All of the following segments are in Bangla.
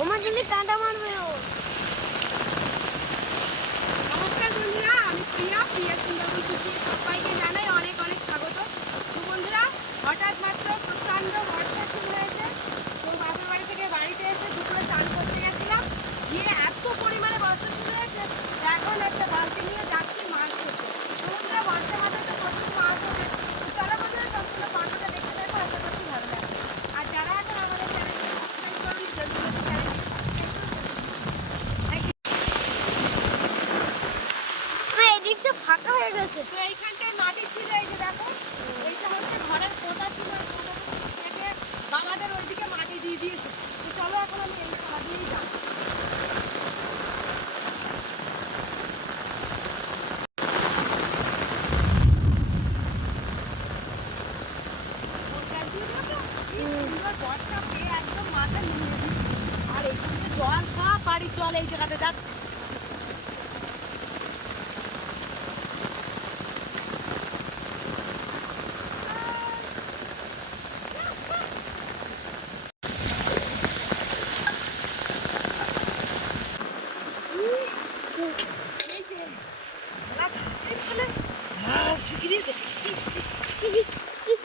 ওমা জলদি কাঁটা মারবে ও। নমস্কার বন্ধুরা, আমি প্রিয়া সুন্দরবন থেকে সবাইকে জানাই অনেক অনেক স্বাগত। তো বন্ধুরা, হঠাৎ মাত্র প্রচণ্ড বর্ষা শুরু হয়েছে। তো বাপের বাড়ি থেকে বাড়িতে এসে দুপুরে চান করতে গেছিলাম, গিয়ে এত পরিমাণে বর্ষা শুরু হয়েছে, এখন একটা বালতি নিয়ে যাচ্ছি মাছ ধরতে। তো বন্ধুরা, বর্ষার মধ্যে তো প্রচুর মাছ হবে। তো চলো বন্ধুরা, সম্পূর্ণ পর্বটা দেখতে থাকো, আশা করছি ভালো লাগবে। আর যারা এখন আমাদের চ্যানেলকে সাবস্ক্রাইব করুন, যদি চ্যানেলকে সাবস্ক্রাইব করুন। এদিকটা ফাঁকা হয়ে গেছে। তো এইখানটায় মাটি ছিল, এই যে দেখো, এইটা হচ্ছে ঘরের পোতা ছিল, কেটে বাবাদের ওইদিকে মাটি দিয়ে দিয়েছে। তো চলো এখন আমি এই খাওয়া দিয়েই যাবো। বর্ষা পেয়ে একদম মাথা নিয়ে আর এইখানে জল সব বাড়ির জল এই জায়গাতে যাচ্ছে।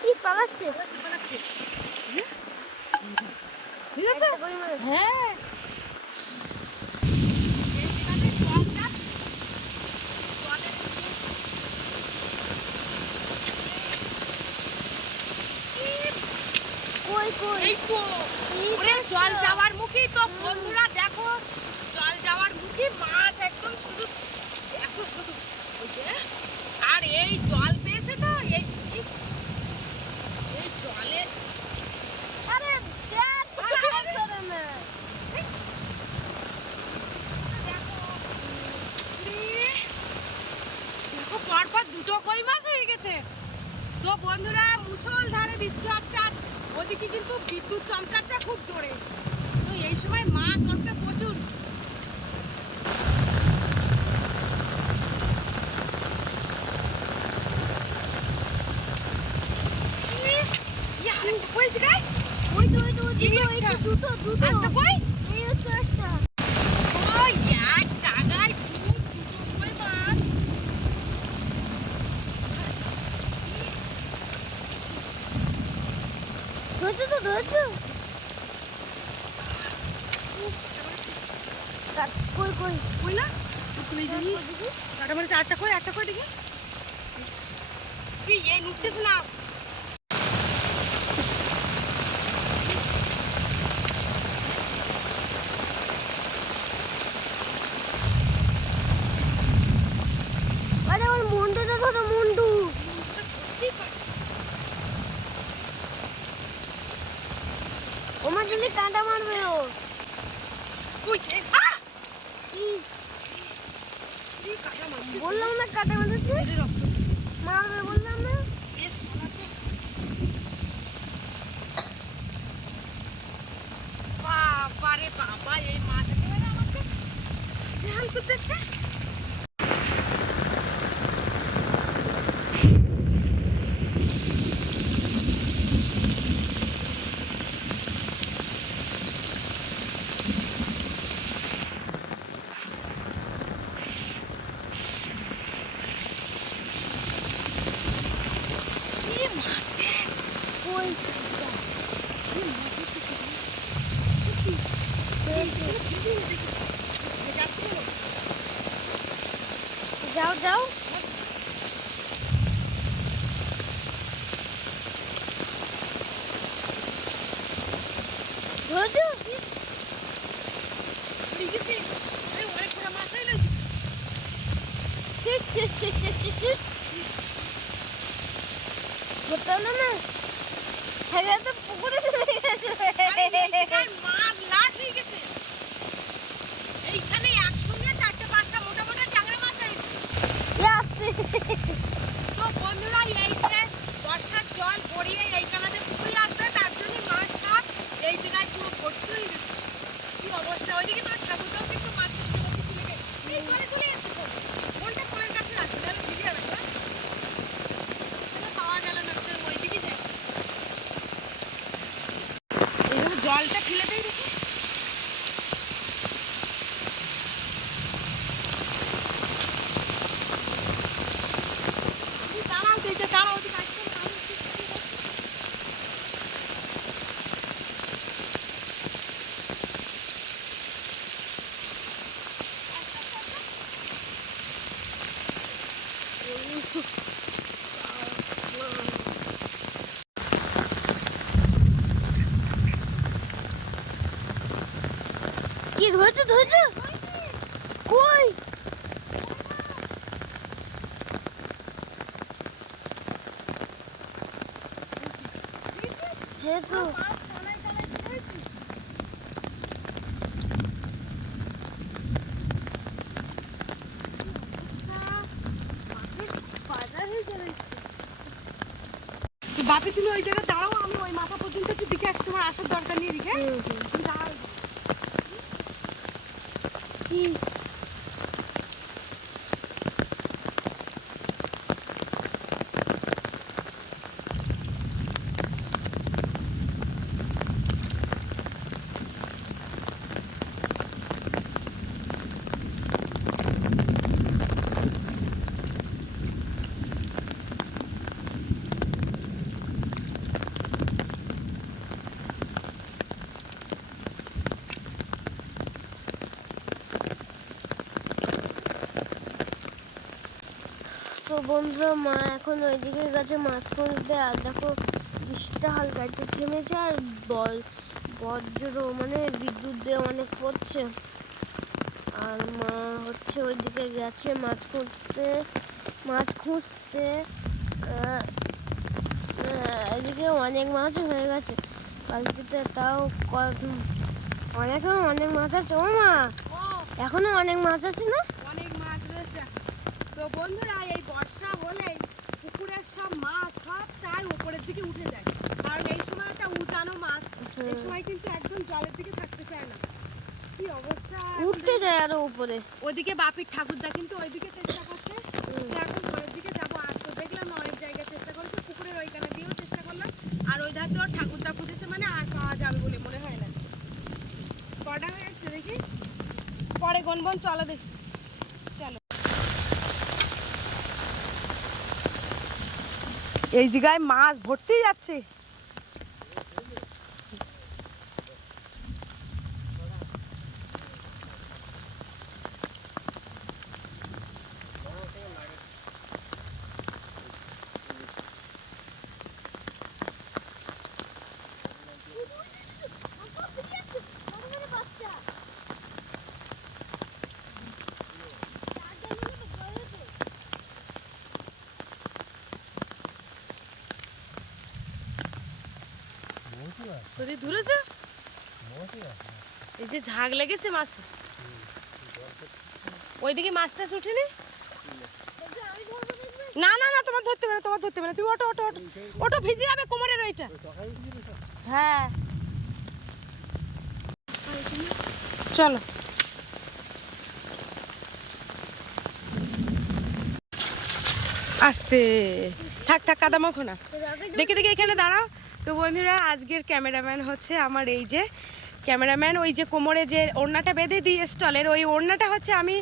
কি পালাচ্ছে? হ্যাঁ, জল যাওয়ার মুখী। তো বন্ধুরা দেখো, জল যাওয়ার মুখী মাছ একদম শুধু দেখো, শুধু আর এই জল পেয়েছে তো এই জলে আরে দেখো পরপর দুটো কই মাছ হয়ে গেছে। তো বন্ধুরা, মুষলধারে বৃষ্টি হচ্ছে আর ওদিকে কিন্তু বিদ্যুৎ চমকাচ্ছে খুব জোরে। তো এই সময় মাছ উঠবে প্রচুর। একটা করে দেখি তুই এই নুটতেছ না। আরে ওর মুন্ডুটা ধরো, মুন্ডু। ওমা জলদি কাঁটা মারবে ও। বললাম না কাঁটা মারছে, মারবে বললাম না। বাবারে বাবা, এই মাছ আমাকে ঝাল করতেছে। যাও যাও। ধরছো? ধরতে হলো না, হ্যাঁ তো পুকুরে চলে গেছে। এইখানে একসঙ্গে 4-5টা মোটা মোটা ট্যাংরা মাছ আছে। তো বন্ধুরা, এই যে বর্ষার জল গড়িয়ে এই কানাতে পুকুর লাগবে, তার জন্য মাছ সব এই জায়গায় পুরো ভর্তি হয়ে গেছে। কি অবস্থা! ওইদিকে তো ঠাকুরটাও কিন্তু মাছ চেষ্টা করতে চলে গেছে। এই জলে চলে যাচ্ছে তো, কোনটা ফোনের কাছে রাখবে, তাহলে ভিজে যাবে না। পাওয়া গেল না, ওইদিকে যায়। জলটা ফেলে দেয় দেখি। কি ধরেছো ধরেছো? কই? হ্যাঁ তো। বাপি তুমি ওই জায়গায় দাঁড়াও, আমি ওই মাথা পর্যন্ত একটু দিকে আসি, তোমার আসার দরকার নেই দিকে। তুমি দাঁড়াও। কি? তো বন্ধুরা, মা এখন ওইদিকে গেছে মাছ খুঁজতে। আর দেখো বৃষ্টিটা হালকা একটু থেমেছে, আর বজ্র মানে বিদ্যুৎ দিয়ে অনেক পড়ছে। আর মা হচ্ছে ওইদিকে গেছে মাছ খুঁজতে। এদিকে অনেক মাছও হয়ে গেছে বালতিতে, তাও অনেক মাছ আছে। ও মা, এখনো অনেক মাছ আছে না? অনেক মাছ রয়েছে। তো বন্ধুরা, এই বর্ষা হলেই পুকুরের সব মাছ সব চাই উপরের দিকে উঠে যায়, কারণ এই সময় একটা উজানো মাছ, এই সময় কিন্তু একদম জলের দিকে থাকতে চায় না। কি অবস্থা, উঠতে যায় আরো উপরে। ওদিকে বাপির ঠাকুরদা কিন্তু ওইদিকে চেষ্টা করছে। এখন ঘরের দিকে যাবো, আর তো দেখলাম না অনেক জায়গায় চেষ্টা করছে, পুকুরের ওইখানে দিয়েও চেষ্টা করলাম, আর ওই ধার দিয়ে ঠাকুরদা খুঁজেছে, মানে আর পাওয়া যাবে বলে মনে হয় না। কটা হয়ে আসছে দেখি, পরে গনবন, চলো দেখি, চলো। এই জায়গায় মাছ ভর্তি যাচ্ছে। ধরেছ, এই যে ঝাঁক লেগেছে মাছ, ওইদিকে মাছটা উঠেনি। না না না, তোমার ধরতে পারে, তুমি ওটো ওটো ওটো ওটো, ভিজে যাবে কোমরের ওইটা। হ্যাঁ চলো। আস্তে থাক কাদা মাখো না, দেখে এখানে দাঁড়াও। তো বন্ধুরা, আজকের ক্যামেরাম্যান হচ্ছে আমার এই যে ক্যামেরাম্যান। ওই যে কোমরে যে ওড়নাটা বেঁধে দিই স্টলের, ওই ওড়নাটা হচ্ছে আমি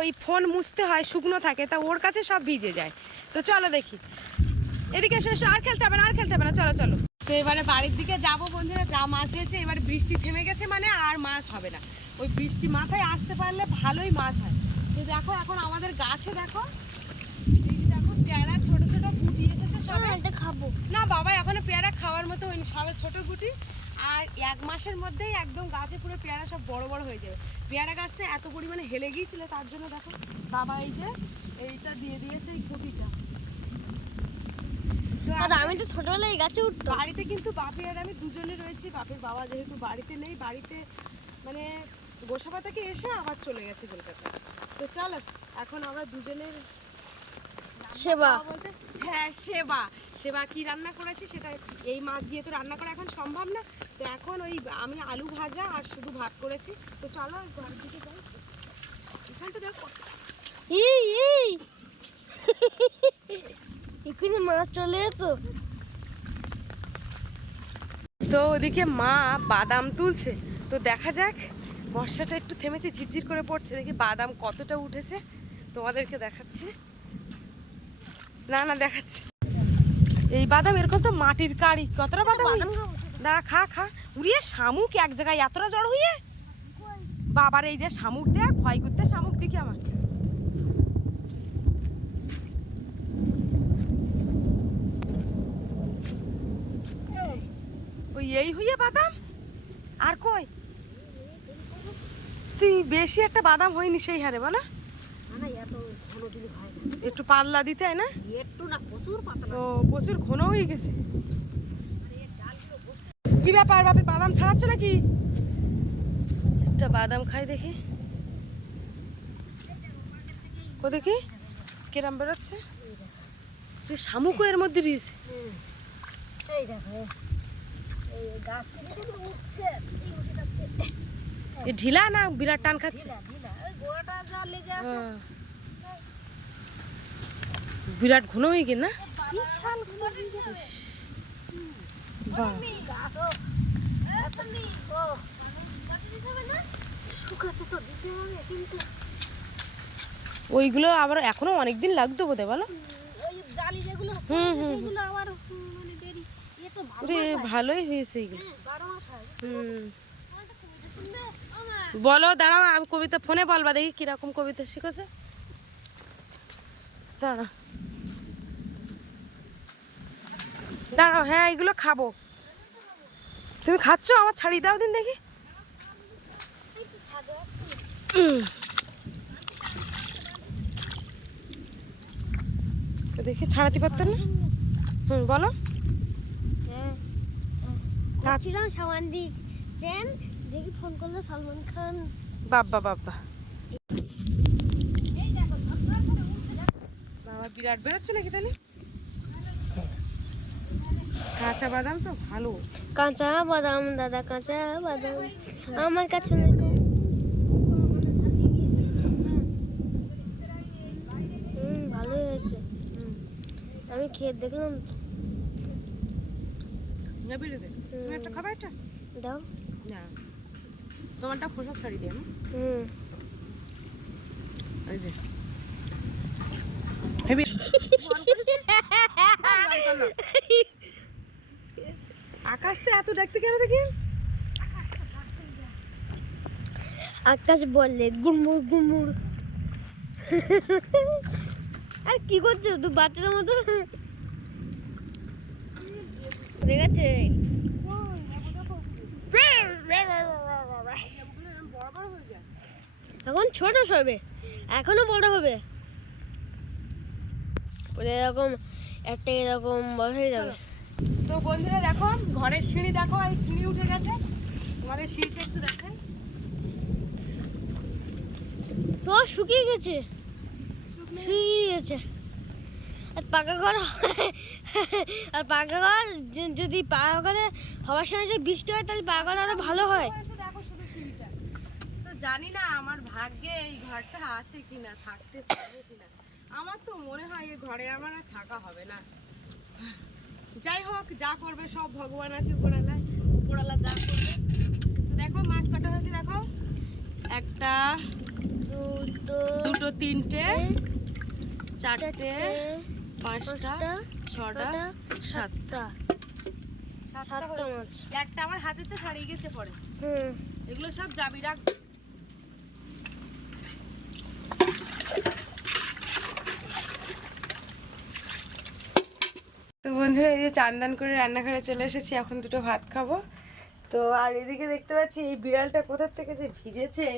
ওই ফোন মুছতে হয়, শুকনো থাকে, তা ওর কাছে সব ভিজে যায়। তো চলো দেখি, এদিকে এসে আর খেলতে হবে না, চলো চলো। তো এবারে বাড়ির দিকে যাবো বন্ধুরা, যা মাছ হয়েছে, এবারে বৃষ্টি থেমে গেছে, মানে আর মাছ হবে না। ওই বৃষ্টি মাথায় আসতে পারলে ভালোই মাছ হয়। তো দেখো এখন আমাদের গাছে দেখো পেয়ারা ছোট ছোট গুটি এসেছে সবে। এটা খাবো না বাবা, এখনো পেয়ারা খাওয়ার মতো হয়নি, সবে ছোট গুটি। আর 1 মাসের মধ্যেই একদম গাছে পুরো পেয়ারা সব বড় বড় হয়ে যাবে। পেয়ারা গাছটা এত পরিমাণে হেলে গিয়েছিল, তার জন্য দেখো বাবা এই যে এইটা দিয়ে দিয়েছে, এই খুঁটিটা। আর আমি তো ছোটবেলায় এই গাছে উঠতো। বাড়িতে কিন্তু বাপি আর আমি দুজনে রয়েছি, বাপির বাবা যেহেতু বাড়িতে নেই, বাড়িতে মানে গোসাবা থেকে এসে আবার চলে গেছে কলকাতা। তো চলো এখন আমরা দুজনের সেবা বলতে, হ্যাঁ সেবা কি রান্না করেছি সেটা, এই মাছ দিয়ে তো রান্না করা এখন সম্ভব না। তো এখন ওই আমি আলু ভাজা আর শুধু ভাত করেছি। তো চলো ঘরের দিকে যাই, এখানটা দেখো এখানে মাছ চলে এসো। তো ওদিকে মা বাদাম তুলছে, তো দেখা যাক। বর্ষাটা একটু থেমেছে, ঝিরঝির করে পড়ছে, দেখি বাদাম কতটা উঠেছে, তোমাদেরকে দেখাচ্ছি। না দেখাচ্ছি, এই বাদাম এরকম তো মাটির কাড়ি, কতটা বাদাম। দাঁড়া খা উড়িয়ে শামুক এক জায়গায় এতটা জড় হইয়ে। বাবার এই যে শামুক দেখ, ভয় করতে শামুক দেখি আমার। ওই এই হইয়ে বাদাম আর কই তুই বেশি একটা বাদাম হয়নি সেই হারে বলো, একটু পাতলা দিতে হয় না? ও প্রচুর ঘন হয়ে গেছে। কি ব্যাপার বাপি, বাদাম ছাড়াচ্ছ নাকি? একটা বাদাম খাই দেখি, ও দেখি কিরম বেরোচ্ছে। শামুকও এর মধ্যে দিয়েছে। এ ঢিলা না বিরাট টান খাচ্ছে? হ্যাঁ। বিরাট ঘন হয়ে গেল না? বাহ। ওইগুলো আবার এখনো অনেকদিন লাগতো বোধ হয় বলো। ভালোই হয়েছে এইগুলো। বলো দাঁড়াও, আমি কবিতা ফোনে বলবা দেখি কিরকম কবিতা শিখেছে। দাঁড়া দাঁড়াও, হ্যাঁ এগুলো খাবো। তুমি খাচ্ছ? আমার ছাড়িয়ে দাও দিন দেখি। দেখি ছাড়াতে পারতেন না? বলো। সালমান দেখি ফোন করলো সালমান খান। বাবা বাবা, বিরাট বেরোচ্ছে নাকি তাহলে? কাঁচা বাদাম তো ভালো। কাঁচা বাদাম দাদা, কাঁচা বাদাম আমার কাছে নেই তো। ভালোই হয়েছে, আমি খেয়ে দেখলাম। তুমি একটা খাবে? এটা দাও না, তোমারটা খোসা ছাড়িয়ে দিয়ে। এই যে আকাশটা এত দেখতে কেন দেখি? আকাশ বললে গুড়মুড় গুড়মুড়। আর কি করছো তুই বাচ্চাদের মতো? ঠিক আছে, এখন ছোট সবে, এখনো বড় হবে। এরকম একটা এরকম বড় হয়ে যাবে। তো বন্ধুরা দেখো, ঘরের সিঁড়ি দেখো, এই সিঁড়ি উঠে গেছে। তোমাদের সিঁড়িটা একটু দেখেন। তো শুকিয়ে গেছে, শুকিয়ে গেছে। আর পাকা ঘর, আর পাকা ঘর যদি পাকা ঘরে হওয়ার সময় যে বৃষ্টি হয় তাহলে পাকা ঘর আরো ভালো হয়। দেখো শুধু সিঁড়িটা, তো জানি না আমার ভাগ্যে এই ঘরটা আছে কিনা, থাকতে পারবো কিনা। আমার তো মনে হয় এই ঘরে আমার আর থাকা হবে না। যাই হোক, যা করবে সব ভগবান আছে উপরালায়, উপরালা যা করবে। তো দেখো মাছ কাটা হয়েছে, দেখো একটা দুটো তিনটে চারটে পাঁচটা ছটা সাতটা মাছ। একটা আমার হাতেতে ছাড়িয়ে গেছে পরে। এগুলো সব যাবি রাখ। তো বন্ধুরা এই যে চান করে রান্নাঘরে চলে এসেছি, এখন দুটো ভাত খাবো। তো আর এদিকে দেখতে পাচ্ছি এই বিড়ালটা কোথার থেকে যে ভিজেছে,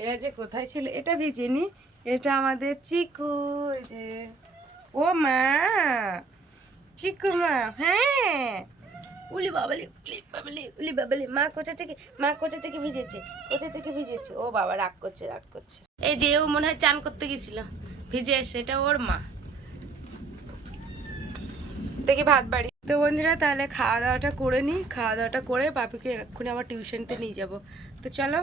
এরা যে কোথায় ছিল। এটা ভিজেনি, এটা আমাদের চিকু। এই যে ও মা, চিকু মা। হ্যাঁ, উলি বাবালি উলি বাবালি উলি বাবালি। মা কোথা থেকে ভিজেছে, কোথা থেকে ভিজেছে। ও বাবা রাগ করছে, রাগ করছে। এই যে ও মনে হয় চান করতে গেছিল, ভিজে এসে, এটা ওর মা। দেখি ভাত বাড়ি। তো বন্ধুরা তাহলে খাওয়া দাওয়াটা করে নিই, খাওয়া দাওয়াটা করে বাপিকে এক্ষুনি আবার টিউশনতে নিয়ে যাব। তো চলো।